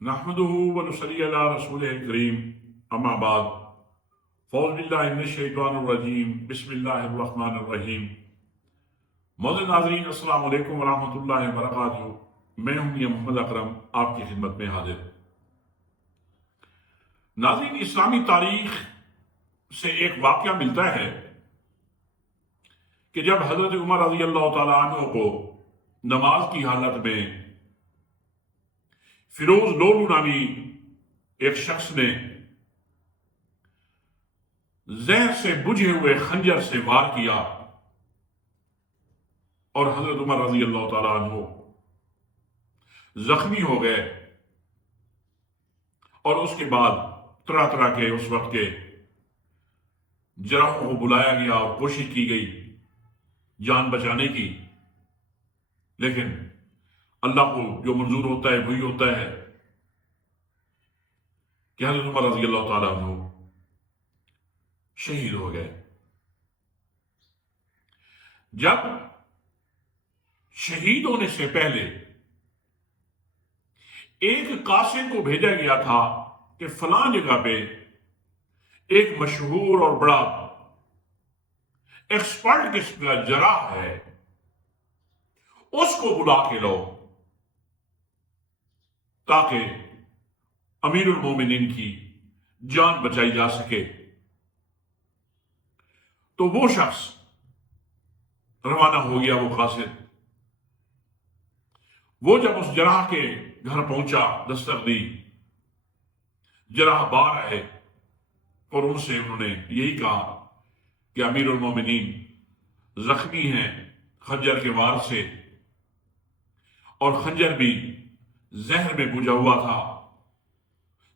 نحمده ونصلي على رسوله الكريم اما بعد فاعوذ باللہ من الشیطان الرجیم بسم اللہ الرحمن الرحیم۔ معزز ناظرین السلام علیکم ورحمۃ اللہ وبرکاتہ۔ میں ہوں محمد اکرم آپ کی خدمت میں حاضر۔ ناظرین، اسلامی تاریخ سے ایک واقعہ ملتا ہے کہ جب حضرت عمر رضی اللہ تعالیٰ عنہ کو نماز کی حالت میں فیروز لولو نامی ایک شخص نے زہر سے بجھے ہوئے خنجر سے وار کیا اور حضرت عمر رضی اللہ تعالیٰ عنہ زخمی ہو گئے، اور اس کے بعد طرح طرح کے اس وقت کے جراحوں کو بلایا گیا اور کوشش کی گئی جان بچانے کی، لیکن اللہ کو جو منظور ہوتا ہے وہی ہوتا ہے کہ حضرت عمر رضی اللہ تعالیٰ عنہ شہید ہو گئے۔ جب شہید ہونے سے پہلے ایک قاصد کو بھیجا گیا تھا کہ فلاں جگہ پہ ایک مشہور اور بڑا ایکسپرٹ قسم کا جراح ہے، اس کو بلا کے لو تاکہ امیر المومنین کی جان بچائی جا سکے۔ تو وہ شخص روانہ ہو گیا، وہ قاصد۔ وہ جب اس جراح کے گھر پہنچا، دستک دی، جراح باہر آئے اور ان سے انہوں نے یہی کہا کہ امیر المومنین زخمی ہیں خنجر کے وار سے، اور خنجر بھی زہر میں بجھا ہوا تھا،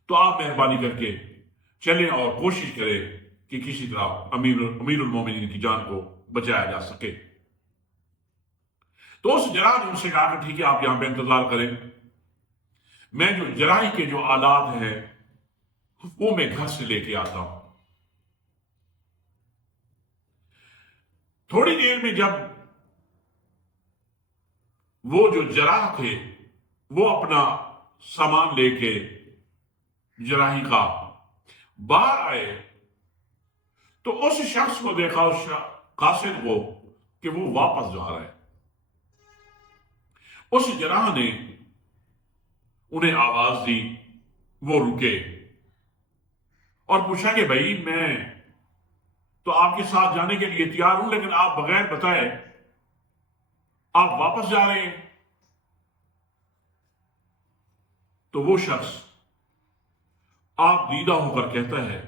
تو آپ مہربانی کر کے چلیں اور کوشش کریں کہ کسی طرح امیر المومنین کی جان کو بچایا جا سکے۔ تو اس جراح نے ان سے کہا کہ ٹھیک ہے، آپ یہاں پہ انتظار کریں، میں جو جراحی کے جو آلات ہیں وہ میں گھر سے لے کے آتا ہوں۔ تھوڑی دیر میں جب وہ جو جراح تھے وہ اپنا سامان لے کے جراحی کا باہر آئے، تو اس شخص کو دیکھا، اس قاصد کو، کہ وہ واپس جا رہا ہے۔ اس جراح نے انہیں آواز دی، وہ رکے اور پوچھا کہ بھائی میں تو آپ کے ساتھ جانے کے لیے تیار ہوں، لیکن آپ بغیر بتائے آپ واپس جا رہے ہیں۔ تو وہ شخص آپ دیدہ ہو کر کہتا ہے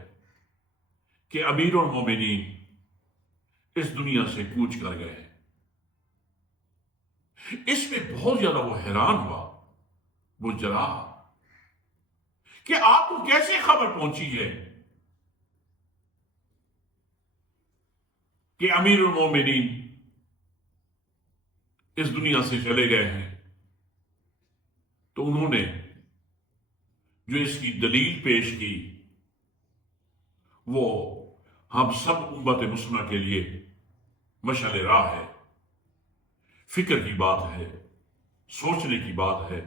کہ امیر المومنین اس دنیا سے کوچ کر گئے۔ اس میں بہت زیادہ وہ حیران ہوا، وہ جراح، کہ آپ کو کیسے خبر پہنچی ہے کہ امیر المومنین اس دنیا سے چلے گئے ہیں؟ تو انہوں نے جو اس کی دلیل پیش کی وہ ہم سب امت مسلمہ کے لیے مشعل راہ ہے، فکر کی بات ہے، سوچنے کی بات ہے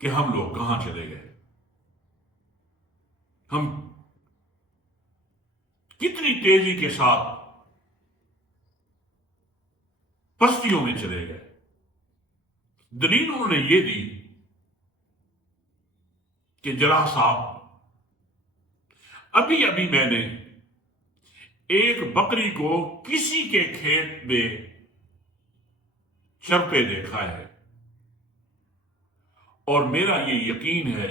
کہ ہم لوگ کہاں چلے گئے، ہم کتنی تیزی کے ساتھ پستیوں میں چلے گئے۔ دلیل انہوں نے یہ دی کہ جراح صاحب، ابھی ابھی میں نے ایک بکری کو کسی کے کھیت میں چرتے دیکھا ہے، اور میرا یہ یقین ہے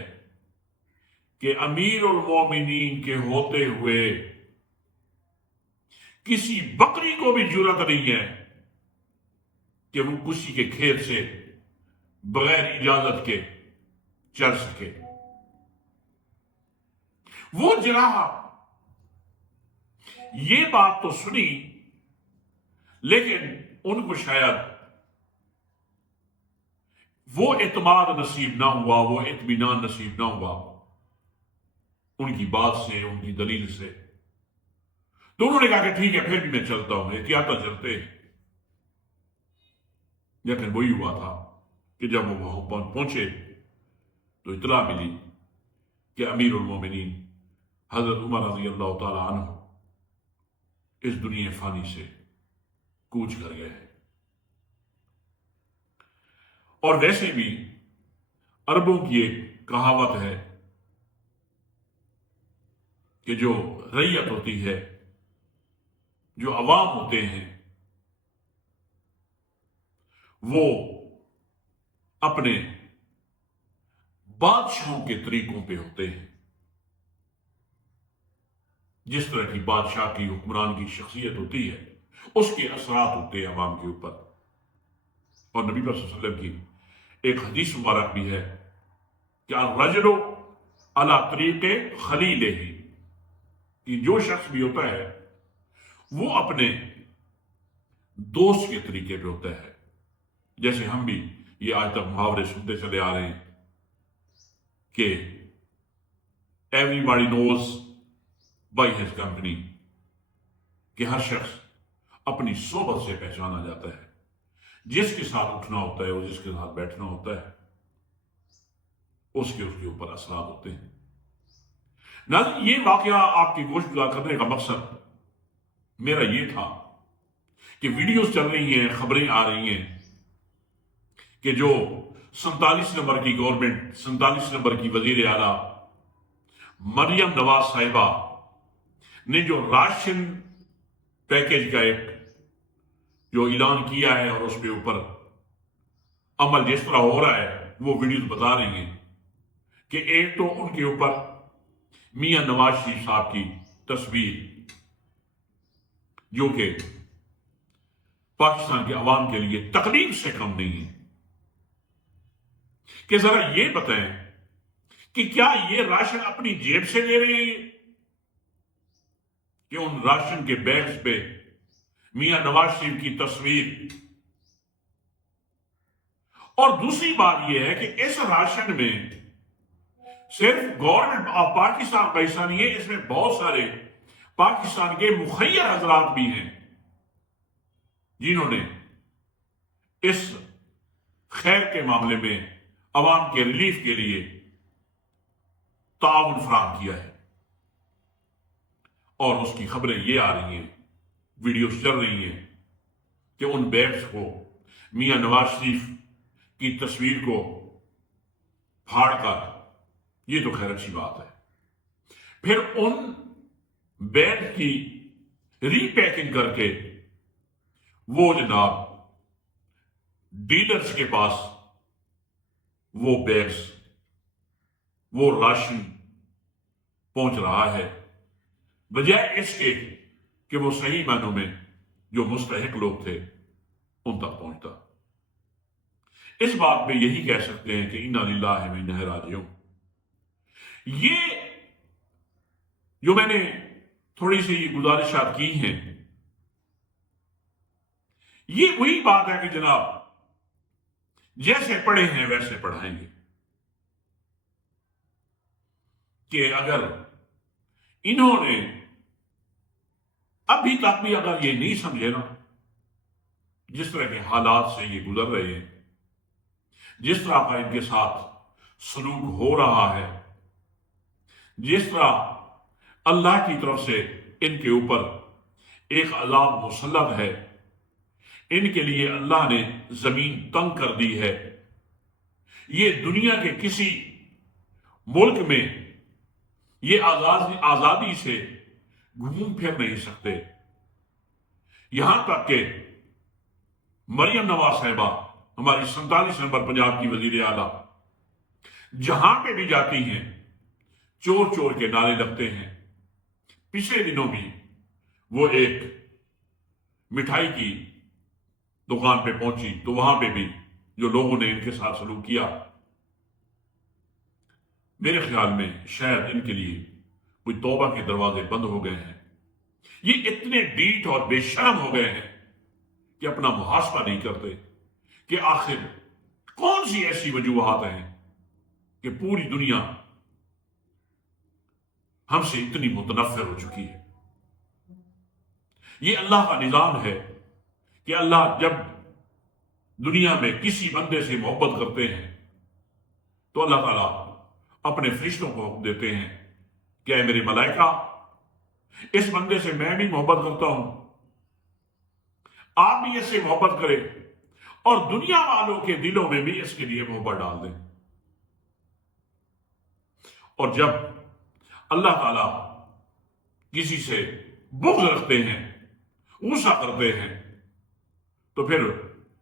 کہ امیر المومنین کے ہوتے ہوئے کسی بکری کو بھی جرأت نہیں ہے کہ وہ کسی کے کھیت سے بغیر اجازت کے چر سکے۔ وہ جراح یہ بات تو سنی، لیکن ان کو شاید وہ اعتماد نصیب نہ ہوا، وہ اطمینان نصیب نہ ہوا ان کی بات سے، ان کی دلیل سے۔ تو انہوں نے کہا کہ ٹھیک ہے، پھر بھی میں چلتا ہوں، احتیاطاً چلتے ہیں۔ لیکن وہی ہوا تھا کہ جب وہ وہاں پہنچے تو اطلاع ملی کہ امیر المومنین حضرت عمر رضی اللہ تعالیٰ عنہ اس دنیا فانی سے کوچ کر گئے ہیں۔ اور ویسے بھی عربوں کی ایک کہاوت ہے کہ جو رعیت ہوتی ہے، جو عوام ہوتے ہیں، وہ اپنے بادشاہوں کے طریقوں پہ ہوتے ہیں۔ جس طرح کی بادشاہ کی، حکمران کی شخصیت ہوتی ہے، اس کے اثرات ہوتے ہیں عوام کے اوپر۔ اور نبی صلی اللہ علیہ وسلم کی ایک حدیث مبارک بھی ہے کہ الرجل علی طریق خلیلہ، کہ جو شخص بھی ہوتا ہے وہ اپنے دوست کے طریقے پہ ہوتا ہے۔ جیسے ہم بھی یہ آج تک محاورے سنتے چلے آ رہے ہیں کہ everybody knows by his company, کہ ہر شخص اپنی صحبت سے پہچانا جاتا ہے۔ جس کے ساتھ اٹھنا ہوتا ہے اور جس کے ساتھ بیٹھنا ہوتا ہے، اس کے اوپر اثرات ہوتے ہیں۔ ناظرین، یہ واقعہ آپ کی گوشت گزار کرنے کا مقصد میرا یہ تھا کہ ویڈیوز چل رہی ہیں، خبریں آ رہی ہیں کہ جو 47 نمبر کی گورنمنٹ، 47 نمبر کی وزیر اعلیٰ مریم نواز صاحبہ نے جو راشن پیکج کا ایک جو اعلان کیا ہے اور اس کے اوپر عمل جس طرح ہو رہا ہے، وہ ویڈیوز بتا رہی ہیں کہ ایک تو ان کے اوپر میاں نواز شریف صاحب کی تصویر، جو کہ پاکستان کے عوام کے لیے تقریب سے کم نہیں ہے، کہ ذرا یہ بتائیں کہ کیا یہ راشن اپنی جیب سے لے رہے ہیں کہ ان راشن کے بیگز پہ میاں نواز شریف کی تصویر؟ اور دوسری بات یہ ہے کہ اس راشن میں صرف گورنمنٹ آف پاکستان کا حصہ نہیں ہے، اس میں بہت سارے پاکستان کے مخیر حضرات بھی ہیں جنہوں نے اس خیر کے معاملے میں عوام کے ریلیف کے لیے تعاون فراہم کیا ہے۔ اور اس کی خبریں یہ آ رہی ہیں، ویڈیوز چل رہی ہیں کہ ان بیگز کو، میاں نواز شریف کی تصویر کو پھاڑ کر، یہ تو خیر اچھی بات ہے، پھر ان بیگ کی ری پیکنگ کر کے وہ جناب ڈیلرز کے پاس وہ بیگز، وہ راشن پہنچ رہا ہے، بجائے اس کے کہ وہ صحیح معنوں میں جو مستحق لوگ تھے ان تک پہنچتا۔ اس بات میں یہی کہہ سکتے ہیں کہ انا للہ و انا الیہ راجعون۔ یہ جو میں نے تھوڑی سی گزارشات کی ہیں، یہ وہی بات ہے کہ جناب جیسے پڑھے ہیں ویسے پڑھائیں گے، کہ اگر انہوں نے ابھی تک بھی اگر یہ نہیں سمجھے نا، جس طرح کے حالات سے یہ گزر رہے ہیں، جس طرح کا ان کے ساتھ سلوک ہو رہا ہے، جس طرح اللہ کی طرف سے ان کے اوپر ایک عذاب مسلط ہے، ان کے لیے اللہ نے زمین تنگ کر دی ہے، یہ دنیا کے کسی ملک میں یہ آزادی سے گھوم پھر نہیں سکتے۔ یہاں تک کہ مریم نواز صاحبہ، ہماری 47 نمبر پنجاب کی وزیر اعلیٰ، جہاں پہ بھی جاتی ہیں چور چور کے نعرے لگتے ہیں۔ پچھلے دنوں بھی وہ ایک مٹھائی کی دکان پہ پہنچی تو وہاں پہ بھی جو لوگوں نے ان کے ساتھ سلوک کیا، میرے خیال میں شاید ان کے لیے کوئی توبہ کے دروازے بند ہو گئے ہیں۔ یہ اتنے ڈیٹ اور بے شرم ہو گئے ہیں کہ اپنا محاسبہ نہیں کرتے کہ آخر کون سی ایسی وجوہات ہیں کہ پوری دنیا ہم سے اتنی متنفر ہو چکی ہے۔ یہ اللہ کا نظام ہے کہ اللہ جب دنیا میں کسی بندے سے محبت کرتے ہیں تو اللہ تعالیٰ اپنے فرشتوں کو حکم دیتے ہیں کہ اے میرے ملائکہ، اس بندے سے میں بھی محبت کرتا ہوں، آپ بھی اس سے محبت کریں اور دنیا والوں کے دلوں میں بھی اس کے لیے محبت ڈال دیں۔ اور جب اللہ تعالیٰ کسی سے بغض رکھتے ہیں، غصہ کرتے ہیں، تو پھر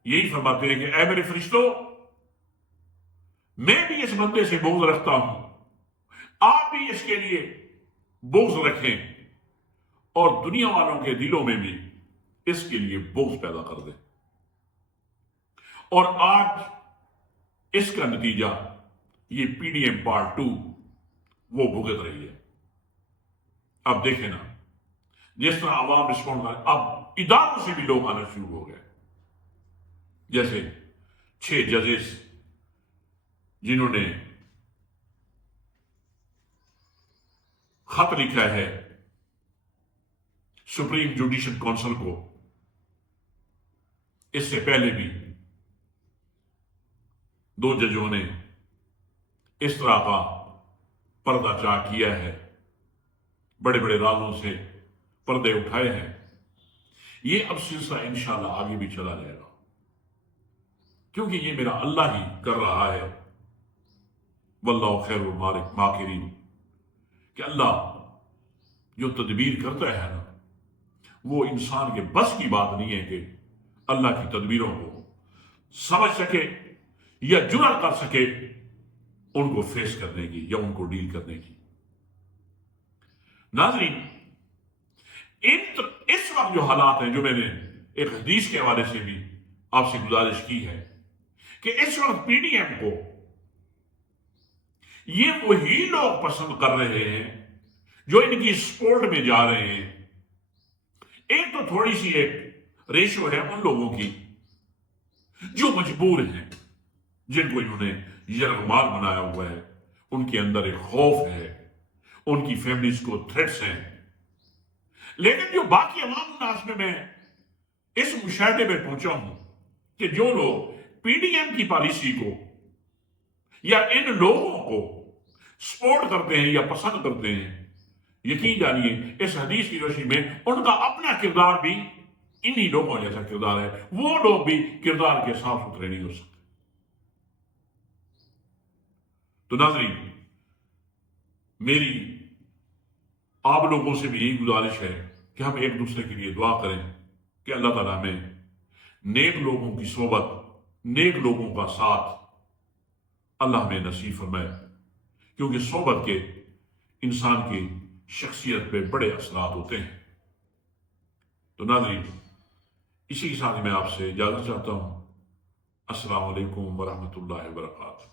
یہی فرماتے ہیں کہ اے میرے فرشتوں، میں بھی اس بندے سے بغض رکھتا ہوں، آپ بھی اس کے لیے بغض رکھیں اور دنیا والوں کے دلوں میں بھی اس کے لیے بغض پیدا کر دیں۔ اور آج اس کا نتیجہ یہ پی ڈی ایم پارٹ 2 وہ بھگت رہی ہے۔ اب دیکھیں نا، جس طرح عوام رسپونڈ کر، اب اداروں سے بھی لوگ آنا شروع ہو گئے، جیسے 6 ججز جنہوں نے خط لکھا ہے سپریم جوڈیشل کونسل کو۔ اس سے پہلے بھی 2 ججوں نے اس طرح کا پردہ چاک کیا ہے، بڑے بڑے رازوں سے پردے اٹھائے ہیں۔ یہ اب سلسلہ انشاءاللہ آگے بھی چلا جائے گا، کیونکہ یہ میرا اللہ ہی کر رہا ہے۔ واللہ خیر الماکرین، کہ اللہ جو تدبیر کرتا ہے نا، وہ انسان کے بس کی بات نہیں ہے کہ اللہ کی تدبیروں کو سمجھ سکے یا جرأت کر سکے ان کو فیس کرنے کی یا ان کو ڈیل کرنے کی۔ ناظرین، اس وقت جو حالات ہیں، جو میں نے ایک حدیث کے حوالے سے بھی آپ سے گزارش کی ہے کہ اس وقت پی ڈی ایم کو یہ وہی لوگ پسند کر رہے ہیں جو ان کی سپورٹ میں جا رہے ہیں۔ ایک تو تھوڑی سی ایک ریشو ہے ان لوگوں کی جو مجبور ہیں، جن کو انہوں نے یرغمال بنایا ہوا ہے، ان کے اندر ایک خوف ہے، ان کی فیملیز کو تھریٹس ہیں۔ لیکن جو باقی عوام الناس میں اس مشاہدے میں پہنچا ہوں کہ جو لوگ پی ڈی ایم کی پالیسی کو یا ان لوگوں کو سپورٹ کرتے ہیں یا پسند کرتے ہیں، یقین جانیے اس حدیث کی روشنی میں ان کا اپنا کردار بھی انہی لوگوں جیسا کردار ہے۔ وہ لوگ بھی کردار کے صاف ستھرے نہیں ہو سکتے۔ تو ناظرین، میری آپ لوگوں سے بھی یہی گزارش ہے کہ ہم ایک دوسرے کے لیے دعا کریں کہ اللہ تعالیٰ ہمیں نیک لوگوں کی صحبت، نیک لوگوں کا ساتھ اللہ ہمیں نصیب فرمائے، کیونکہ صحبت کے انسان کی شخصیت پہ بڑے اثرات ہوتے ہیں۔ تو ناظرین، اسی کے ساتھ میں آپ سے اجازت چاہتا ہوں۔ السلام علیکم ورحمۃ اللہ وبرکاتہ۔